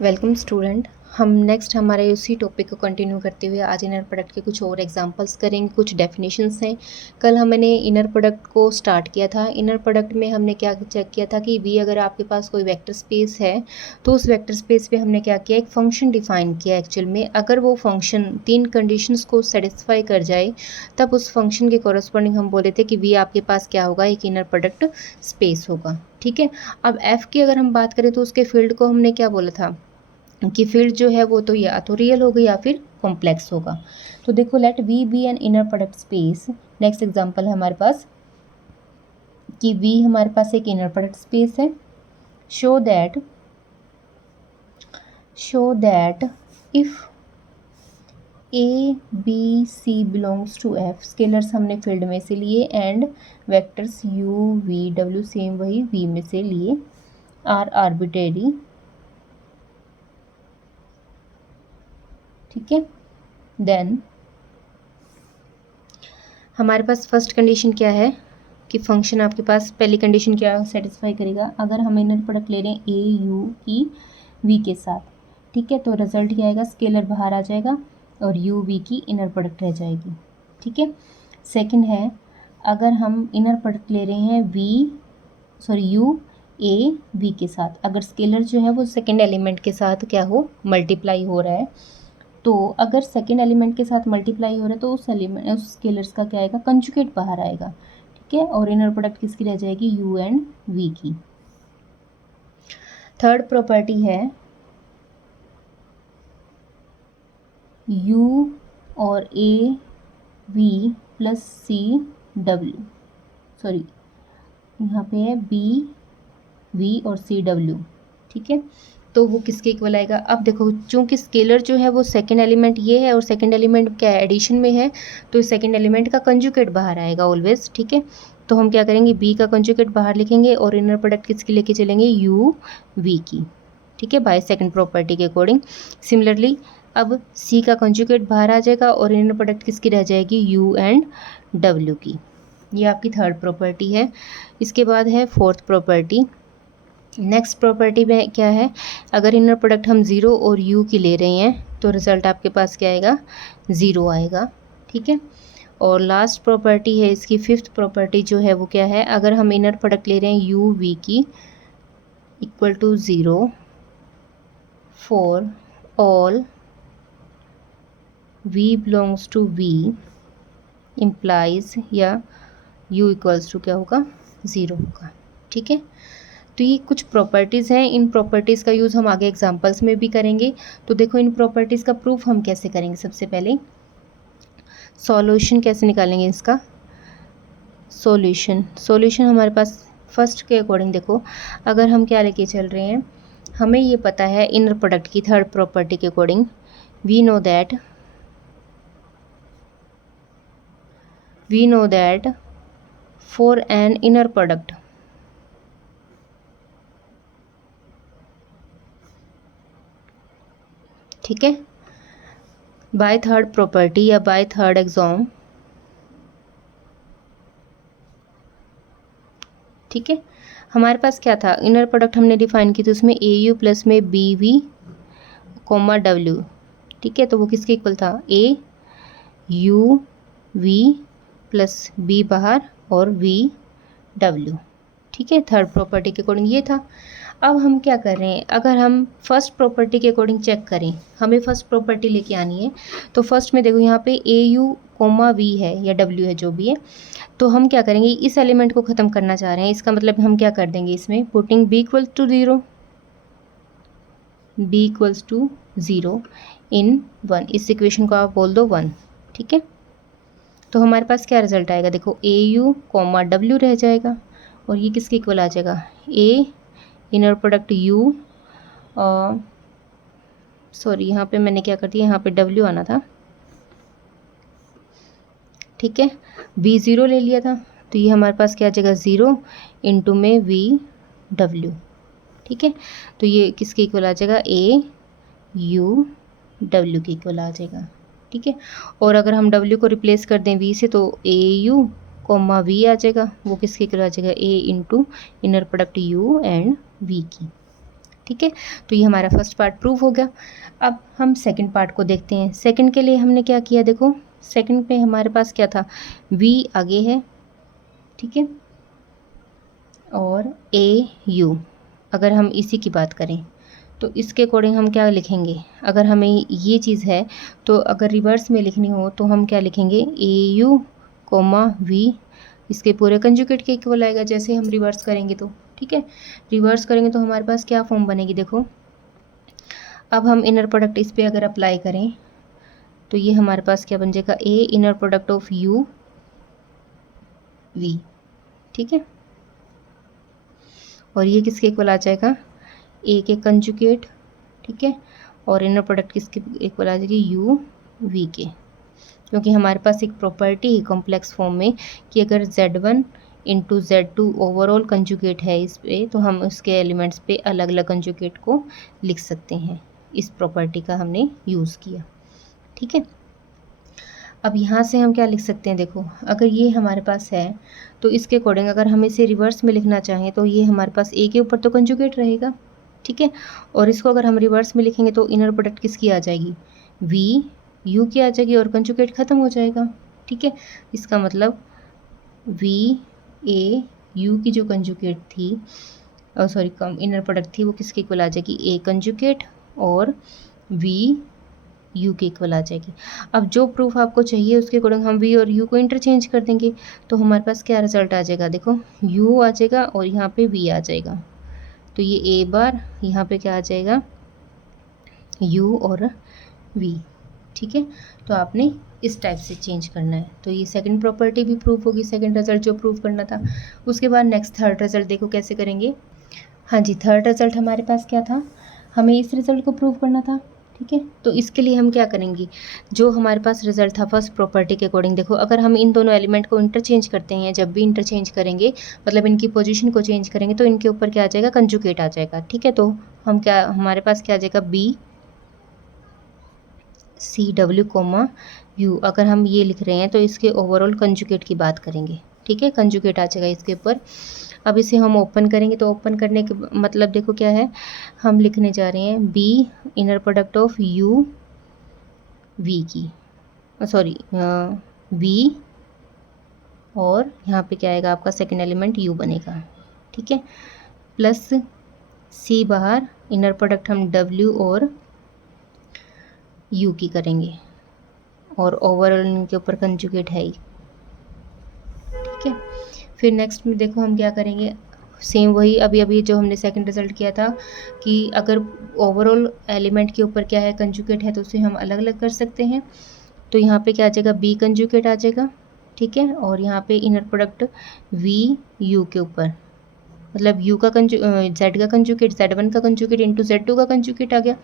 Welcome student. हम next हमारे उसी टॉपिक को कंटिन्यू करते हुए आज इनर प्रोडक्ट के कुछ और एग्जांपल्स करेंगे, कुछ डेफिनेशंस हैं। कल हमने इनर प्रोडक्ट को स्टार्ट किया था। इनर प्रोडक्ट में हमने क्या चेक किया था कि वी अगर आपके पास कोई वेक्टर स्पेस है तो उस वेक्टर स्पेस पे हमने क्या किया, एक फंक्शन डिफाइन किया। एक्चुअल में अगर वो फंक्शन 3 कंडीशंस को सेटिस्फाई कर जाए तब उस फंक्शन के कॉरस्पॉन्डिंग हम बोले थे कि वी आपके पास क्या होगा, एक इनर प्रोडक्ट स्पेस होगा। ठीक है। अब एफ की अगर हम बात करें तो उसके फील्ड को हमने क्या बोला था कि फील्ड जो है वो तो या तो रियल होगा या फिर कॉम्प्लेक्स होगा। तो देखो, let V be an inner product space. Next example है हमारे पास कि वी हमारे पास एक इनर प्रोडक्ट स्पेस है। Show that if A B C belongs to F, scalars हमने फील्ड में से लिए and vectors U V W same वही वी में से लिए, आर आर्बिट्रेरी। ठीक है। देन हमारे पास फर्स्ट कंडीशन क्या है कि फंक्शन आपके पास पहली कंडीशन क्या सेटिस्फाई करेगा, अगर हम इनर प्रोडक्ट ले रहे हैं ए यू की वी के साथ। ठीक है। तो रिजल्ट क्या आएगा, स्केलर बाहर आ जाएगा और यू वी की इनर प्रोडक्ट रह जाएगी। ठीक है। सेकंड है, अगर हम इनर प्रोडक्ट ले रहे हैं यू ए वी के साथ, अगर स्केलर जो है वो सेकेंड एलिमेंट के साथ क्या हो, मल्टीप्लाई हो रहा है, तो अगर सेकेंड एलिमेंट के साथ मल्टीप्लाई हो रहा है तो उस स्केलर्स का क्या आएगा, कंजुगेट बाहर आएगा। ठीक है। और इनर प्रोडक्ट किसकी रह जाएगी, यू एंड वी की। थर्ड प्रॉपर्टी है यू और A V plus C W, sorry यहाँ पे है बी वी और सी डब्ल्यू। ठीक है। तो वो किसके इक्वल आएगा। अब देखो, चूंकि स्केलर जो है वो सेकंड एलिमेंट ये है और सेकंड एलिमेंट क्या है, एडिशन में है, तो सेकंड एलिमेंट का कंजुगेट बाहर आएगा ऑलवेज। ठीक है। तो हम क्या करेंगे, बी का कंजुगेट बाहर लिखेंगे और इनर प्रोडक्ट किसकी लेके चलेंगे, यू वी की। ठीक है, बाय सेकंड प्रॉपर्टी के अकॉर्डिंग। सिमिलरली अब सी का कंजुगेट बाहर आ जाएगा और इनर प्रोडक्ट किसकी रह जाएगी, यू एंड डब्ल्यू की। ये आपकी थर्ड प्रॉपर्टी है। इसके बाद है फोर्थ प्रॉपर्टी। नेक्स्ट प्रॉपर्टी में क्या है, अगर इनर प्रोडक्ट हम ज़ीरो और यू की ले रहे हैं तो रिज़ल्ट आपके पास क्या आएगा, ज़ीरो आएगा। ठीक है। और लास्ट प्रॉपर्टी है इसकी, फिफ्थ प्रॉपर्टी जो है वो क्या है, अगर हम इनर प्रोडक्ट ले रहे हैं यू वी की equal to zero for all V belongs to V implies, या यू इक्वल्स टू क्या होगा, ज़ीरो होगा। ठीक है। तो ये कुछ प्रॉपर्टीज़ हैं, इन प्रॉपर्टीज़ का यूज़ हम आगे एग्जांपल्स में भी करेंगे। तो देखो, इन प्रॉपर्टीज़ का प्रूफ हम कैसे करेंगे, सबसे पहले सॉल्यूशन कैसे निकालेंगे इसका। सॉल्यूशन हमारे पास फर्स्ट के अकॉर्डिंग देखो, अगर हम क्या लेके चल रहे हैं, हमें ये पता है इनर प्रोडक्ट की थर्ड प्रॉपर्टी के according, we know that for an inner product, ठीक है, बाय थर्ड प्रॉपर्टी या बाय थर्ड एक्सॉम। ठीक है। हमारे पास क्या था, इनर प्रोडक्ट हमने डिफाइन की थी, उसमें ए यू प्लस में बी वी कोमा डब्ल्यू। ठीक है। तो वो किसके इक्वल था, ए यू वी प्लस बी बाहर और वी डब्ल्यू। ठीक है। थर्ड प्रॉपर्टी के अकॉर्डिंग ये था। अब हम क्या कर रहे हैं, अगर हम फर्स्ट प्रॉपर्टी के अकॉर्डिंग चेक करें, हमें फर्स्ट प्रॉपर्टी लेके आनी है। तो फर्स्ट में देखो, यहाँ पे ए यू कोमा वी है या डब्ल्यू है, जो भी है, तो हम क्या करेंगे, इस एलिमेंट को ख़त्म करना चाह रहे हैं। इसका मतलब हम क्या कर देंगे, इसमें putting B equals to zero in one, इस इक्वेशन को आप बोल दो वन। ठीक है। तो हमारे पास क्या रिजल्ट आएगा, देखो ए यू कोमा डब्ल्यू रह जाएगा और ये किसके इक्वल आ जाएगा, a inner product you, sorry यहाँ पे मैंने क्या कर दिया, यहाँ पे डब्ल्यू आना था। ठीक है। वी ज़ीरो ले लिया था, तो ये हमारे पास क्या आ जाएगा, ज़ीरो इंटू में वी डब्ल्यू। ठीक है। तो ये किसके इक्वल आ जाएगा, ए यू डब्ल्यू के इक्वल आ जाएगा। ठीक है। और अगर हम डब्ल्यू को रिप्लेस कर दें वी से, तो ए यू कोमा वी आ जाएगा, वो किसके इक्वल आ जाएगा, a into inner product u and we की। ठीक है, तो ये हमारा फर्स्ट पार्ट प्रूव हो गया। अब हम सेकंड पार्ट को देखते हैं। सेकंड के लिए हमने क्या किया, देखो सेकंड पे हमारे पास क्या था, v आगे है, ठीक है, और a u। अगर हम इसी की बात करें तो इसके अकॉर्डिंग हम क्या लिखेंगे, अगर हमें ये चीज़ है तो अगर रिवर्स में लिखनी हो तो हम क्या लिखेंगे, ए यू कोमा वी, इसके पूरे कंजुगेट के इक्वल आएगा जैसे हम रिवर्स करेंगे तो, ठीक है। रिवर्स करेंगे तो हमारे पास क्या फॉर्म बनेगी, देखो अब हम इनर प्रोडक्ट इस पर अगर अप्लाई करें तो ये हमारे पास क्या बन जाएगा, a inner product of you v, ठीक है, और ये किसके इक्वल आ जाएगा, ए के कंजुगेट, ठीक है, और इनर प्रोडक्ट किसके इक्वल आ जाएगी, यू वी के, क्योंकि हमारे पास एक प्रॉपर्टी है कॉम्प्लेक्स फॉर्म में कि अगर Z1 into Z2 overall conjugate है इस पे, तो हम उसके एलिमेंट्स पे अलग अलग कंजुगेट को लिख सकते हैं। इस प्रॉपर्टी का हमने यूज़ किया, ठीक है। अब यहाँ से हम क्या लिख सकते हैं, देखो अगर ये हमारे पास है तो इसके अकॉर्डिंग अगर हम इसे रिवर्स में लिखना चाहें तो ये हमारे पास ए के ऊपर तो कंजुगेट रहेगा, ठीक है, और इसको अगर हम रिवर्स में लिखेंगे तो इनर प्रोडक्ट किसकी आ जाएगी, वी यू की आ जाएगी और कंजुगेट ख़त्म हो जाएगा, ठीक है। इसका मतलब वी ए यू की जो कंजुगेट थी, सॉरी कम इनर प्रोडक्ट थी, वो किसके इक्वल आ जाएगी, ए कंजुगेट और वी यू के इक्वल आ जाएगी। अब जो प्रूफ आपको चाहिए उसके अकॉर्डिंग हम वी और यू को इंटरचेंज कर देंगे तो हमारे पास क्या रिजल्ट आ जाएगा, देखो यू आ जाएगा और यहाँ पे वी आ जाएगा, तो ये ए बार यहाँ पे क्या आ जाएगा, यू और वी, ठीक है। तो आपने इस टाइप से चेंज करना है। तो ये सेकंड प्रॉपर्टी भी प्रूफ होगी, सेकंड रिजल्ट जो प्रूफ करना था। उसके बाद नेक्स्ट थर्ड रिजल्ट देखो कैसे करेंगे। हाँ जी, थर्ड रिजल्ट हमारे पास क्या था, हमें इस रिजल्ट को प्रूव करना था, ठीक है। तो इसके लिए हम क्या करेंगे, जो हमारे पास रिजल्ट था फर्स्ट प्रॉपर्टी के अकॉर्डिंग, देखो अगर हम इन दोनों एलिमेंट को इंटरचेंज करते हैं, जब भी इंटरचेंज करेंगे मतलब इनकी पोजीशन को चेंज करेंगे तो इनके ऊपर क्या आ जाएगा, कंजुगेट आ जाएगा, ठीक है। तो हम क्या, हमारे पास क्या आ जाएगा, B C W comma U, अगर हम ये लिख रहे हैं तो इसके ओवरऑल कंजुगेट की बात करेंगे, ठीक है, कंजुगेट आ जाएगा इसके ऊपर। अब इसे हम ओपन करेंगे तो ओपन करने के मतलब देखो क्या है, हम लिखने जा रहे हैं B inner product of you V की, सॉरी वी, और यहाँ पे क्या आएगा आपका सेकेंड एलिमेंट यू बनेगा, ठीक है, प्लस सी बाहर, इनर प्रोडक्ट हम डब्ल्यू और यू की करेंगे और ओवरऑल इनके ऊपर कंजुगेट है ही, ठीक है। फिर नेक्स्ट में देखो हम क्या करेंगे, सेम वही अभी जो हमने सेकंड रिजल्ट किया था कि अगर ओवरऑल एलिमेंट के ऊपर क्या है, कंजुगेट है, तो उसे हम अलग अलग कर सकते हैं। तो यहाँ पे क्या आ जाएगा, बी कंजुगेट आ जाएगा, ठीक है, और यहाँ पे इनर प्रोडक्ट वी यू के ऊपर, मतलब यू का जेड का कंजुगेट Z1 का कंजुगेट इंटू Z2 का कंजुगेट आ गया।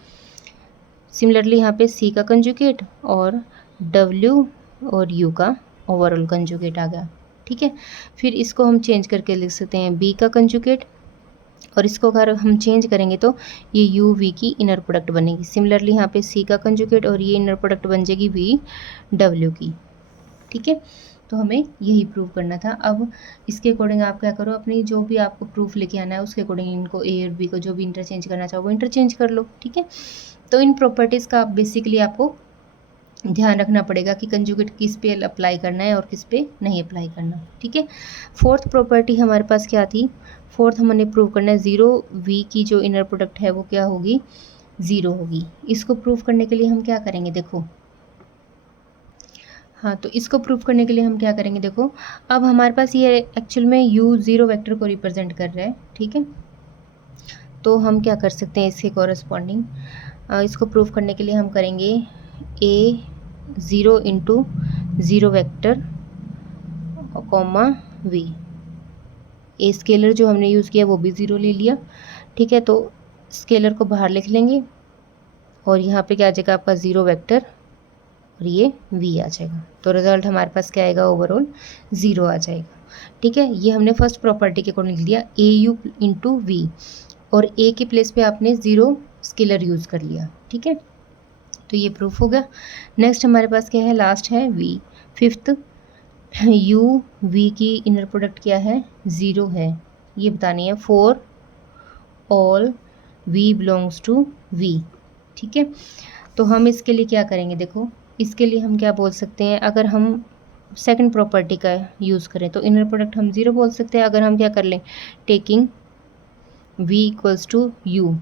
सिमिलरली यहाँ पे सी का कंजुगेट और डब्ल्यू और यू का ओवरऑल कंजुगेट आ गया, ठीक है। फिर इसको हम चेंज करके लिख सकते हैं बी का कंजुगेट, और इसको अगर हम चेंज करेंगे तो ये यू वी की इनर प्रोडक्ट बनेगी। सिमिलरली यहाँ पे सी का कंजुगेट और ये इनर प्रोडक्ट बन जाएगी वी डब्ल्यू की, ठीक है। तो हमें यही प्रूव करना था। अब इसके अकॉर्डिंग आप क्या करो, अपनी जो भी आपको प्रूफ लेके आना है उसके अकॉर्डिंग इनको ए और बी को जो भी इंटरचेंज करना चाहो वो इंटरचेंज कर लो, ठीक है। तो इन प्रॉपर्टीज़ का बेसिकली आपको ध्यान रखना पड़ेगा कि कंजुगेट किस पे अप्लाई करना है और किस पे नहीं अप्लाई करना, ठीक है। फोर्थ प्रॉपर्टी हमारे पास क्या थी, फोर्थ हमने प्रूव करना है ज़ीरो वी की जो इनर प्रोडक्ट है वो क्या होगी, ज़ीरो होगी। इसको प्रूव करने के लिए हम क्या करेंगे, देखो हाँ, तो इसको प्रूव करने के लिए हम क्या करेंगे, देखो अब हमारे पास ये एक्चुअल में यू ज़ीरो वेक्टर को रिप्रेजेंट कर रहा है, ठीक है। तो हम क्या कर सकते हैं इसके कॉरस्पॉन्डिंग, इसको प्रूव करने के लिए हम करेंगे a zero into zero vector comma v, a scalar जो हमने यूज़ किया वो भी ज़ीरो ले लिया, ठीक है। तो स्केलर को बाहर लिख लेंगे और यहाँ पे क्या आ जाएगा आपका ज़ीरो वेक्टर और ये वी आ जाएगा। तो रिजल्ट हमारे पास क्या आएगा, ओवरऑल ज़ीरो आ जाएगा, ठीक है। ये हमने फर्स्ट प्रॉपर्टी के अकॉर्डिंग लिख दिया ए यू इंटू वी, और ए के प्लेस पे आपने ज़ीरो स्केलर यूज़ कर लिया, ठीक है। तो ये प्रूफ हो गया। नेक्स्ट हमारे पास क्या है, लास्ट है वी, फिफ्थ यू वी की इनर प्रोडक्ट क्या है, ज़ीरो है, ये बतानी है for all v belongs to v। ठीक है, तो हम इसके लिए क्या करेंगे, देखो इसके लिए हम क्या बोल सकते हैं, अगर हम सेकंड प्रॉपर्टी का यूज़ करें तो इनर प्रोडक्ट हम 0 बोल सकते हैं। अगर हम क्या कर लें, taking v equals to u,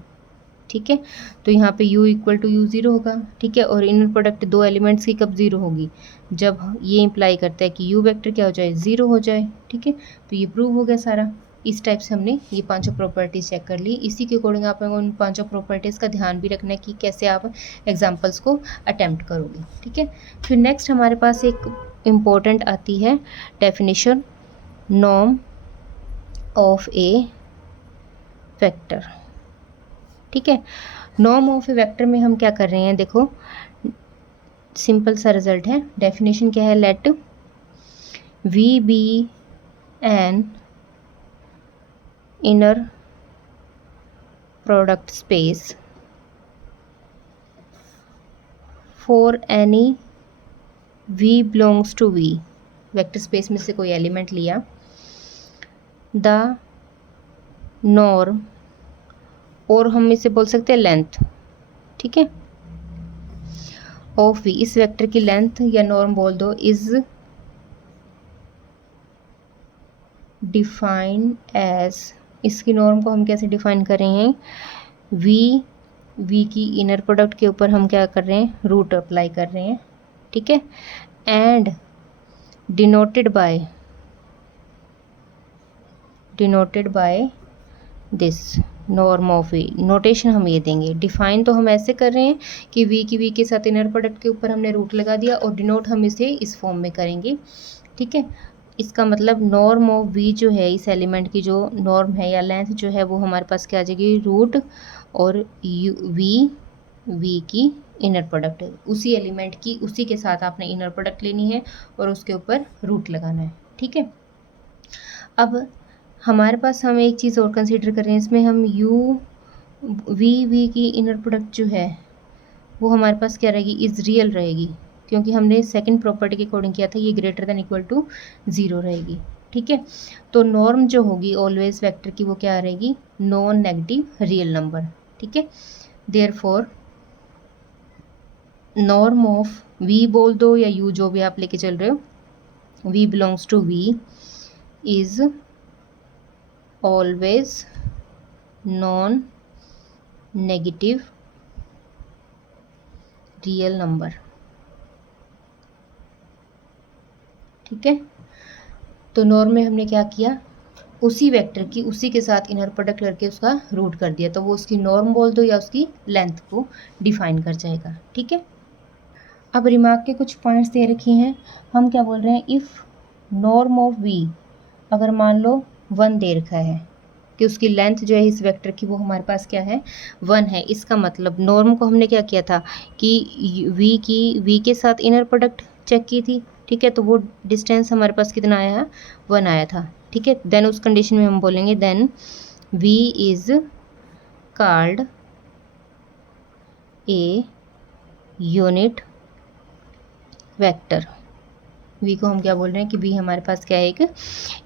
ठीक है, तो यहाँ पे u इक्वल टू u 0 होगा। ठीक है, और इनर प्रोडक्ट दो एलिमेंट्स की कब 0 होगी, जब ये इंप्लाई करता है कि u वेक्टर क्या हो जाए, 0 हो जाए। ठीक है, तो ये प्रूव हो गया सारा। इस टाइप से हमने ये पांचों प्रॉपर्टीज़ चेक कर ली। इसी के अकॉर्डिंग आप उन पांचों प्रॉपर्टीज़ का ध्यान भी रखना है कि कैसे आप एग्जाम्पल्स को अटैम्प्ट करोगे। ठीक है, फिर नेक्स्ट हमारे पास एक इम्पोर्टेंट आती है definition, norm of A vector. ठीक है, नॉर्म ऑफ ए वेक्टर में हम क्या कर रहे हैं, देखो सिंपल सा रिजल्ट है। डेफिनेशन क्या है, let V be an inner product space for any v belongs to v। Vector space में से कोई एलिमेंट लिया, द नॉर्म, और हम इसे बोल सकते हैं लेंथ, ठीक है, ऑफ v, इस वेक्टर की लेंथ या नॉर्म बोल दो, इज डिफाइन एज, इसकी नॉर्म को हम कैसे डिफाइन कर रहे हैं, v की इनर प्रोडक्ट के ऊपर हम क्या कर रहे हैं, रूट अप्लाई कर रहे हैं। ठीक है, and denoted by this norm of v। Notation हम ये देंगे, डिफाइन तो हम ऐसे कर रहे हैं कि v के साथ इनर प्रोडक्ट के ऊपर हमने रूट लगा दिया, और डिनोट हम इसे इस फॉर्म में करेंगे। ठीक है, इसका मतलब नॉर्म ऑफ v जो है, इस एलिमेंट की जो नॉर्म है या लेंथ जो है, वो हमारे पास क्या आ जाएगी, रूट, और v की इनर प्रोडक्ट है, उसी एलिमेंट की, उसी के साथ आपने इनर प्रोडक्ट लेनी है और उसके ऊपर रूट लगाना है। ठीक है, अब हमारे पास हम एक चीज़ और कंसीडर कर रहे हैं, इसमें हम v की इनर प्रोडक्ट जो है वो हमारे पास क्या रहेगी, इज़ रियल रहेगी, क्योंकि हमने सेकंड प्रॉपर्टी के अकॉर्डिंग किया था, ये ग्रेटर देन इक्वल टू 0 रहेगी। ठीक है, तो नॉर्म जो होगी ऑलवेज वेक्टर की, वो क्या रहेगी, नॉन नेगेटिव रियल नंबर। ठीक है, देयरफॉर नॉर्म ऑफ v बोल दो या u, जो भी आप लेके चल रहे हो, v belongs to v is always non negative real number. ठीक है, तो नॉर्म में हमने क्या किया, उसी वेक्टर की उसी के साथ इनर प्रोडक्ट करके उसका रूट कर दिया, तो वो उसकी नॉर्म बोल दो या उसकी लेंथ को डिफाइन कर जाएगा। ठीक है, अब रिमार्क के कुछ पॉइंट्स दे रखे हैं। हम क्या बोल रहे हैं, इफ़ नॉर्म ऑफ v, अगर मान लो 1 दे रखा है कि उसकी लेंथ जो है इस वेक्टर की, वो हमारे पास क्या है, 1 है, इसका मतलब नॉर्म को हमने क्या किया था कि v के साथ इनर प्रोडक्ट चेक की थी। ठीक है, तो वो डिस्टेंस हमारे पास कितना आया है, 1 आया था। ठीक है, देन उस कंडीशन में हम बोलेंगे then v is called a unit vector. v को हम क्या बोल रहे हैं कि v हमारे पास क्या है, एक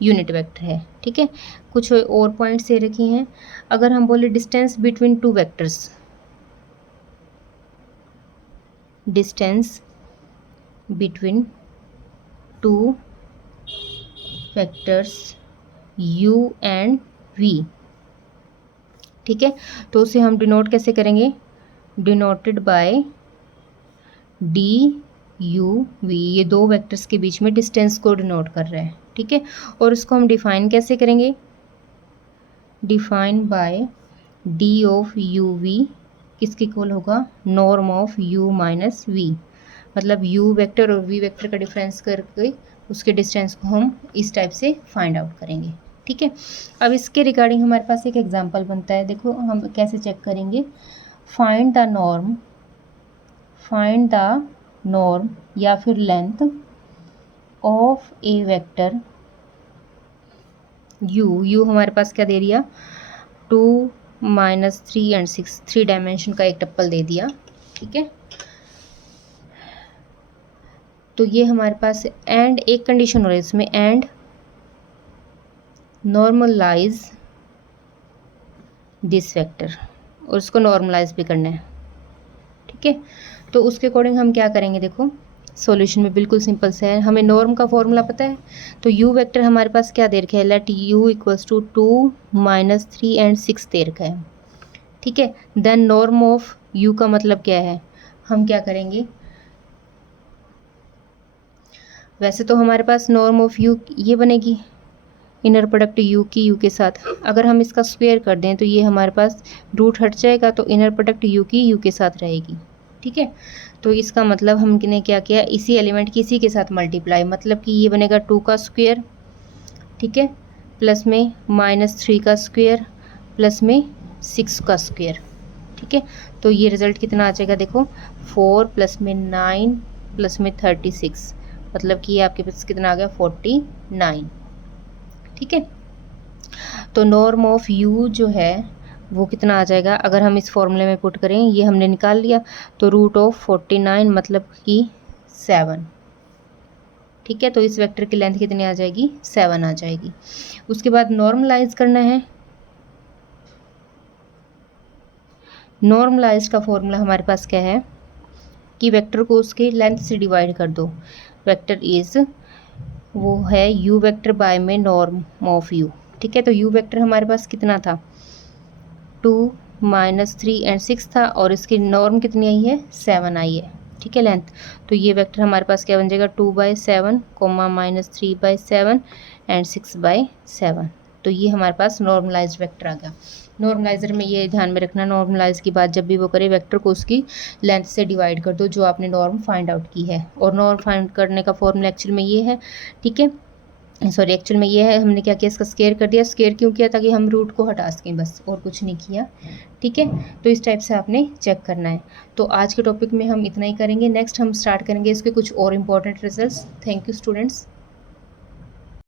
यूनिट वेक्टर है। ठीक है, कुछ और पॉइंट्स दे रखे हैं। अगर हम बोले distance between two vectors, distance between two vectors u and v, ठीक है, तो उसे हम डिनोट कैसे करेंगे, denoted by D U V, ये दो वेक्टर्स के बीच में डिस्टेंस को डिनोट कर रहा है। ठीक है, और उसको हम डिफाइन कैसे करेंगे, define by D of you V किसके इक्वल होगा, norm of u minus V, मतलब u वेक्टर और v वेक्टर का डिफरेंस करके उसके डिस्टेंस को हम इस टाइप से फाइंड आउट करेंगे। ठीक है, अब इसके रिगार्डिंग हमारे पास एक एग्जांपल बनता है, देखो हम कैसे चेक करेंगे, फाइंड द नॉर्म या फिर length of A vector u हमारे पास क्या दे दिया, 2 माइनस 3 एंड 6, 3 डायमेंशन का एक टप्पल दे दिया। ठीक है, तो ये हमारे पास एंड एक कंडीशन हो रही है इसमें, एंड नॉर्मलाइज दिस वेक्टर, और इसको नॉर्मलाइज भी करना है। ठीक है, तो उसके अकॉर्डिंग हम क्या करेंगे, देखो सॉल्यूशन में बिल्कुल सिंपल से है। हमें नॉर्म का फॉर्मूला पता है, तो यू वेक्टर हमारे पास क्या दे रखा है, let U equals to 2 -3 and 6 दे रखा है। ठीक है, देन नॉर्म ऑफ यू का मतलब क्या है, हम क्या करेंगे, वैसे तो हमारे पास नॉर्म ऑफ यू ये बनेगी इनर प्रोडक्ट यू की यू के साथ। अगर हम इसका स्क्वायर कर दें तो ये हमारे पास रूट हट जाएगा, तो इनर प्रोडक्ट यू की यू के साथ रहेगी। ठीक है, तो इसका मतलब हमने क्या किया, इसी एलिमेंट की इसी के साथ मल्टीप्लाई, मतलब कि ये बनेगा 2 का स्क्वायर, ठीक है, प्लस में -3 का स्क्वायर, प्लस में 6 का स्क्वायर। ठीक है, तो ये रिजल्ट कितना आ जाएगा, देखो 4 प्लस में 9 प्लस में 36, मतलब कि ये आपके पास कितना आ गया 49। ठीक है, तो नॉर्म ऑफ यू जो है वो कितना आ जाएगा, अगर हम इस फॉर्मूले में पुट करें, ये हमने निकाल लिया, तो रूट ऑफ 49 मतलब कि 7। ठीक है, तो इस वेक्टर की लेंथ कितनी आ जाएगी, 7 आ जाएगी। उसके बाद नॉर्मलाइज करना है। नॉर्मलाइज का फॉर्मूला हमारे पास क्या है कि वेक्टर को उसके लेंथ से डिवाइड कर दो। वेक्टर इज वो है यू वेक्टर बाय में नॉर्म ऑफ यू। ठीक है, तो यू वेक्टर हमारे पास कितना था, 2 -3 एंड 6 था, और इसकी नॉर्म कितनी आई है, 7 आई है। ठीक है, लेंथ, तो ये वेक्टर हमारे पास क्या बन जाएगा, 2/7 -3/7 एंड 6/7। तो ये हमारे पास नॉर्मलाइज वेक्टर आ गया। नॉर्मलाइजर में ये ध्यान में रखना, नॉर्मलाइज की बात जब भी वो करे, वेक्टर को उसकी लेंथ से डिवाइड कर दो जो आपने नॉर्म फाइंड आउट की है। और नॉर्म फाइंड करने का फॉर्मूला एक्चुअल में ये है। ठीक है, सॉरी एक्चुअल में ये है, हमने क्या किया, इसका स्क्वायर कर दिया। स्क्वायर क्यों किया, ताकि हम रूट को हटा सकें, बस और कुछ नहीं किया। ठीक है, तो इस टाइप से आपने चेक करना है। तो आज के टॉपिक में हम इतना ही करेंगे, नेक्स्ट हम स्टार्ट करेंगे इसके कुछ और important results. Thank you students.